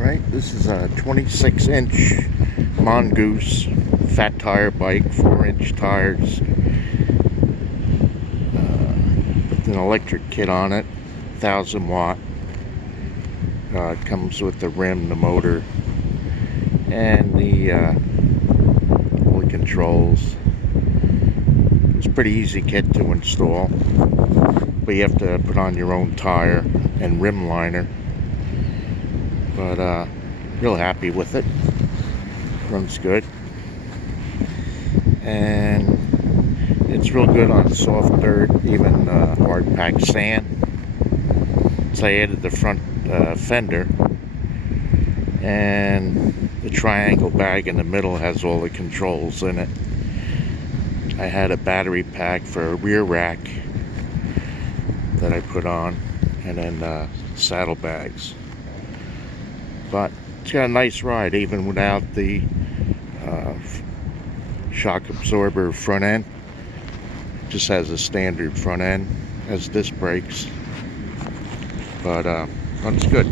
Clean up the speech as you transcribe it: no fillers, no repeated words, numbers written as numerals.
Alright, this is a 26-inch Mongoose fat tire bike, 4-inch tires, with an electric kit on it, 1000 watt. It comes with the rim, the motor, and all the controls. It's a pretty easy kit to install, but you have to put on your own tire and rim liner. But real happy with it. Runs good, and it's real good on soft dirt, even hard packed sand. So I added the front fender, and the triangle bag in the middle has all the controls in it. I had a battery pack for a rear rack that I put on, and then saddlebags. But it's got a nice ride even without the shock absorber front end. It just has a standard front end, has disc brakes, but runs good.